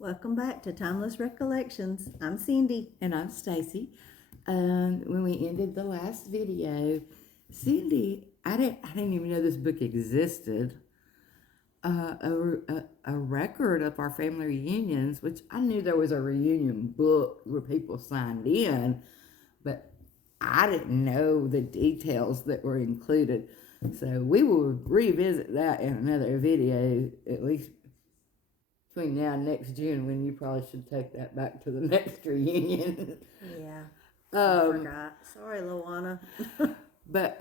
Welcome back to Timeless Recollections. I'm Cindy. And I'm Stacy. When we ended the last video, Cindy, I didn't even know this book existed. A record of our family reunions, which I knew there was a reunion book where people signed in, but I didn't know the details that were included. So we will revisit that in another video, at least between now and next June, when you probably should take that back to the next reunion. Yeah, I forgot. Sorry, Luana. But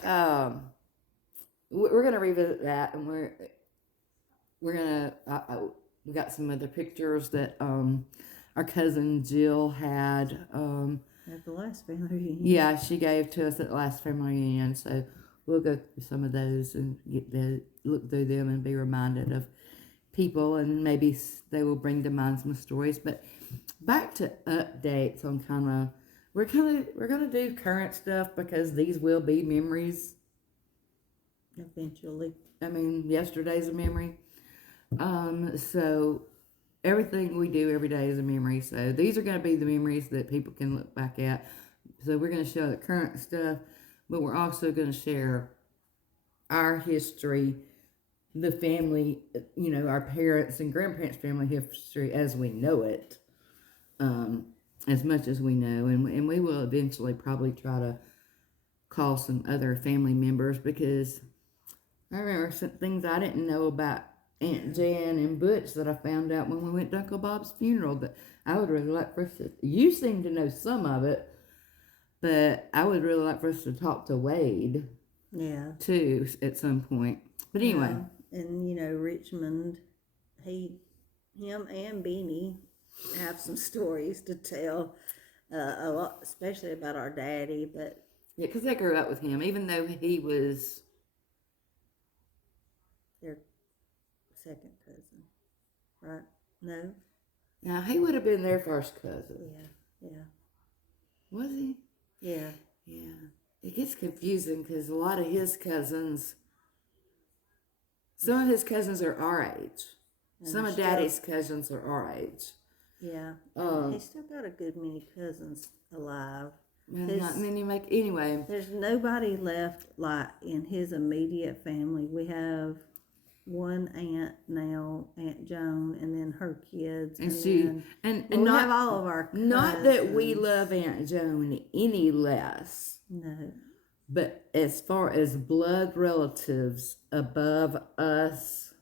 we're gonna revisit that, and we're gonna we got some other pictures that our cousin Jill had At the last family reunion. yeah, she gave to us at the last family reunion. So we'll go through some of those and look through them and be reminded of people, and maybe they will bring to mind some stories. But back to updates on we're gonna do current stuff because these will be memories. Eventually. I mean, yesterday's a memory. So everything we do every day is a memory. So these are gonna be the memories that people can look back at. So we're gonna show the current stuff, but we're also gonna share our history, the family, our parents and grandparents' family history as we know it, as much as we know. And we will eventually probably try to call some other family members, because I remember some things I didn't know about Aunt Jan and Butch that I found out when we went to Uncle Bob's funeral. But I would really like for us to, you seem to know some of it, but I would really like for us to talk to Wade. Yeah. Too, at some point. But anyway. Yeah. And Richmond, him and Beanie have some stories to tell, a lot, especially about our daddy. But yeah, because they grew up with him, even though he was their second cousin, right? No. Now he would have been their first cousin. Yeah. Was he? Yeah. Yeah. It gets confusing because a lot of his cousins. Some of his cousins are our age. Some of Daddy's cousins are our age. Yeah. He's still got a good many cousins alive. Not many anyway. There's nobody left like in his immediate family. We have one aunt now, Aunt Joan, and then her kids. And we not have all of our cousins. Not that we love Aunt Joan any less. No. But as far as blood relatives above us,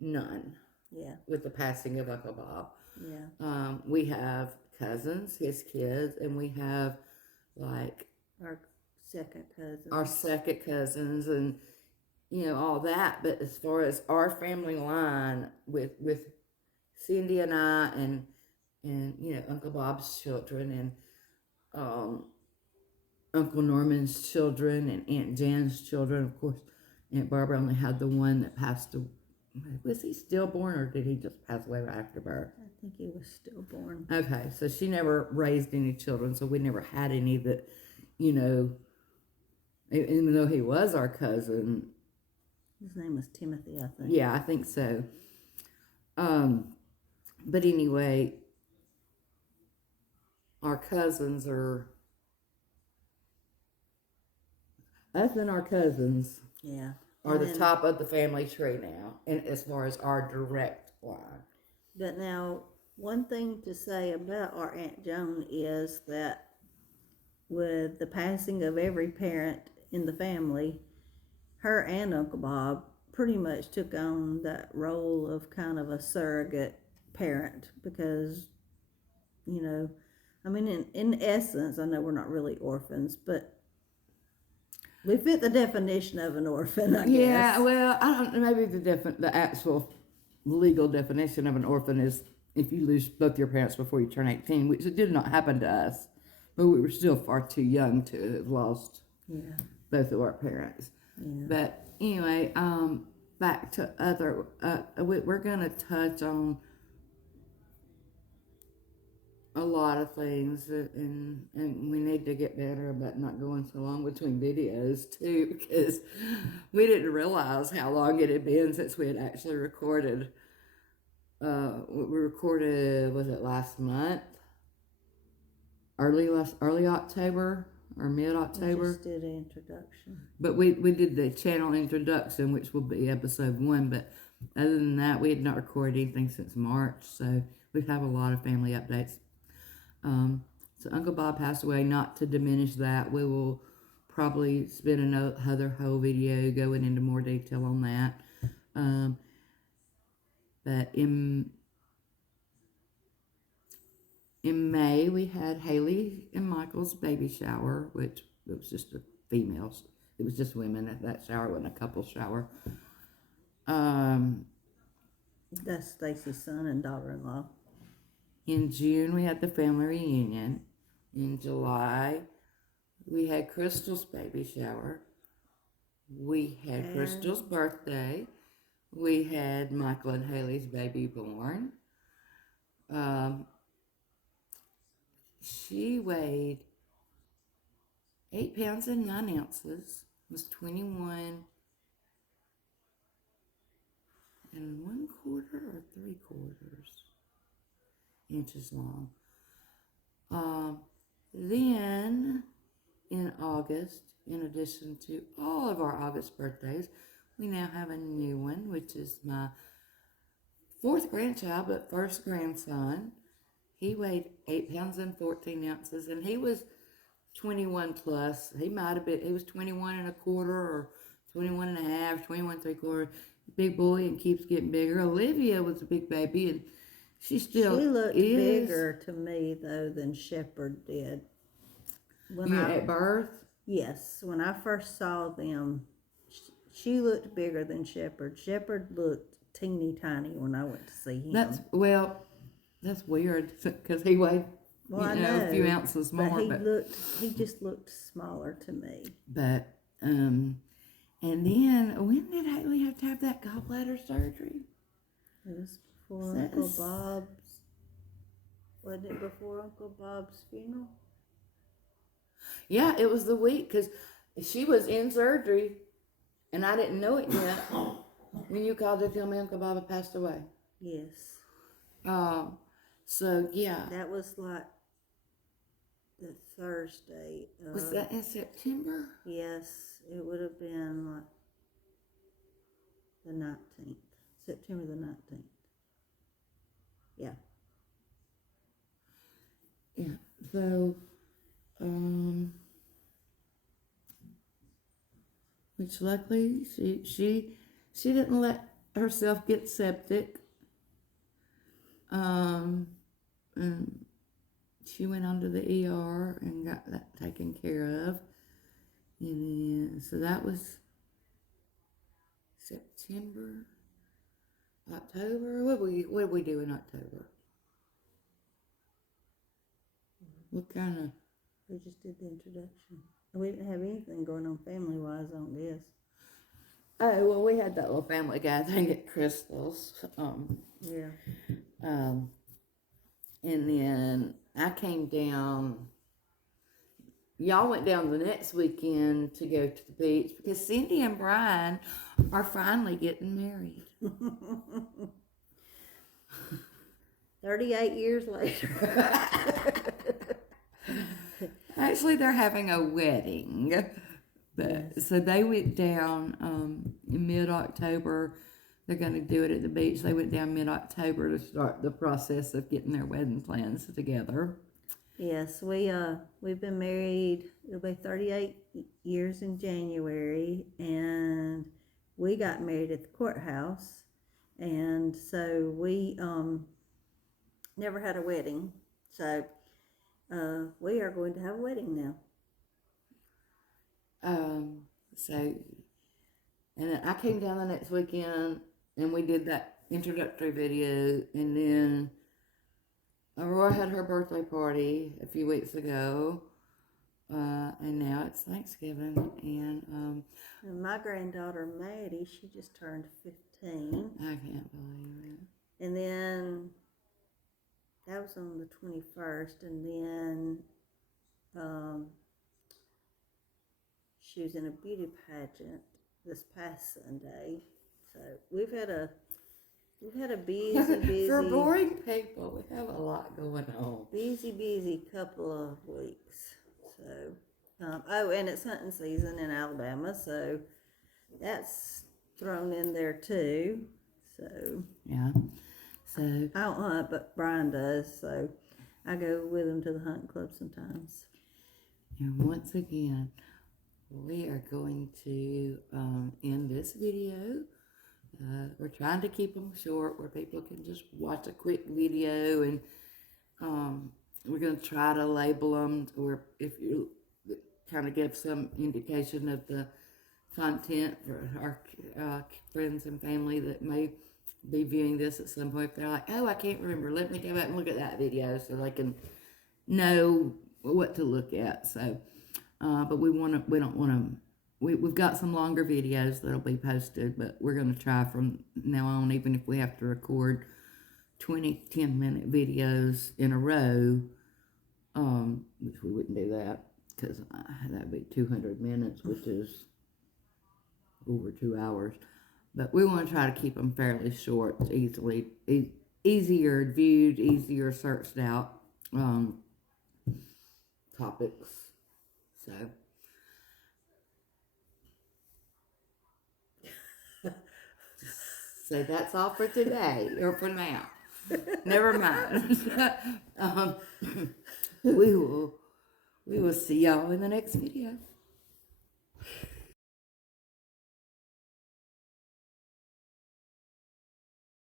none. Yeah. With the passing of Uncle Bob. Yeah. We have cousins, his kids, and we have like our second cousins and all that. But as far as our family line with Cindy and I and Uncle Bob's children and Uncle Norman's children and Aunt Jan's children. Of course, Aunt Barbara only had the one that passed away. Was he stillborn or did he just pass away right after birth? I think he was stillborn. Okay, so she never raised any children, so we never had any that, even though he was our cousin. His name was Timothy, I think. Yeah, I think so. But anyway, our cousins are... Us and our cousins are the top of the family tree now, and as far as our direct line. But now, one thing to say about our Aunt Joan is that with the passing of every parent in the family, her and Uncle Bob pretty much took on that role of kind of a surrogate parent because, in essence, I know we're not really orphans, but we fit the definition of an orphan, I guess. Yeah, well, I don't know. Maybe the actual legal definition of an orphan is if you lose both your parents before you turn 18, which did not happen to us, but we were still far too young to have lost both of our parents. Yeah. But anyway, back to other. We're gonna touch on a lot of things, and we need to get better about not going so long between videos too, because we didn't realize how long it had been since we had actually recorded We recorded, was it last month? Early October or mid We October. just did an introduction. But we did the channel introduction, which will be episode 1. But other than that, we had not recorded anything since March. So we have a lot of family updates. So Uncle Bob passed away. Not to diminish that, we will probably spend another whole video going into more detail on that. But in May, we had Haley and Michael's baby shower, which it was just females. It was just women at that shower. It wasn't a couple shower. That's Stacy's son and daughter-in-law. In June, we had the family reunion. In July, we had Crystal's baby shower. We had Crystal's birthday. We had Michael and Haley's baby born. She weighed 8 pounds and 9 ounces, was 21 and 1/4 or 3/4 inches long. Then in August, in addition to all of our August birthdays, we now have a new one, which is my 4th grandchild, but 1st grandson. He weighed 8 pounds and 14 ounces, and he was 21 plus. He might have been, he was 21 and a quarter or 21 and a half, 21 3/4. Big boy and keeps getting bigger. Olivia was a big baby, and she still She looked is. bigger to me, though, than Shepherd did. At birth? Yes, when I first saw them, she looked bigger than Shepherd. Shepherd looked teeny tiny when I went to see him. That's weird because he weighed I know, a few ounces more. But he just looked smaller to me. But and then when did Haley have to have that gallbladder surgery? It was before Uncle Bob's. Wasn't it before Uncle Bob's funeral? Yeah, it was the week because she was in surgery, and I didn't know it yet when you called to tell me Uncle Bob had passed away. Yes. So yeah. That was like the Thursday. Was that in September? Yes, it would have been like the 19th, September the 19th. Yeah. Yeah. So, which luckily she didn't let herself get septic. And she went on to the ER and got that taken care of. And then, so that was September, October. What did we do in October? What kind of? We just did the introduction. We didn't have anything going on family-wise on this. Oh, well, we had that little family gathering at Crystal's. Yeah. And then I came down. Y'all went down the next weekend to go to the beach because Cindy and Brian are finally getting married. 38 years later. Actually, they're having a wedding. But, so they went down in mid-October. They're going to do it at the beach. They went down mid-October to start the process of getting their wedding plans together. Yes, we've been married, it'll be 38 years in January, and we got married at the courthouse, and so we never had a wedding, so we are going to have a wedding now. And then I came down the next weekend, and we did that introductory video, and then Aurora had her birthday party a few weeks ago, and now it's Thanksgiving, and my granddaughter Maddie, she just turned 15. I can't believe it. And then that was on the 21st, and then she was in a beauty pageant this past Sunday. So we've had We've had a busy, For boring people, we have a lot going on. busy couple of weeks. So, oh, and it's hunting season in Alabama, so that's thrown in there too. So Yeah. So I don't hunt, but Brian does. So I go with him to the hunting club sometimes. and once again, we are going to end this video. We're trying to keep them short where people can just watch a quick video, and we're going to try to label them, or if you kind of give some indication of the content for our friends and family that may be viewing this at some point. If they're like, oh, I can't remember, let me go back and look at that video so they can know what to look at. So, but we've got some longer videos that'll be posted, but we're going to try from now on, even if we have to record 10-minute videos in a row, which we wouldn't do that because that'd be 200 minutes, which is over 2 hours. But we want to try to keep them fairly short, easier viewed, easier searched out topics. So that's all for today, or for now. Never mind. We will see y'all in the next video.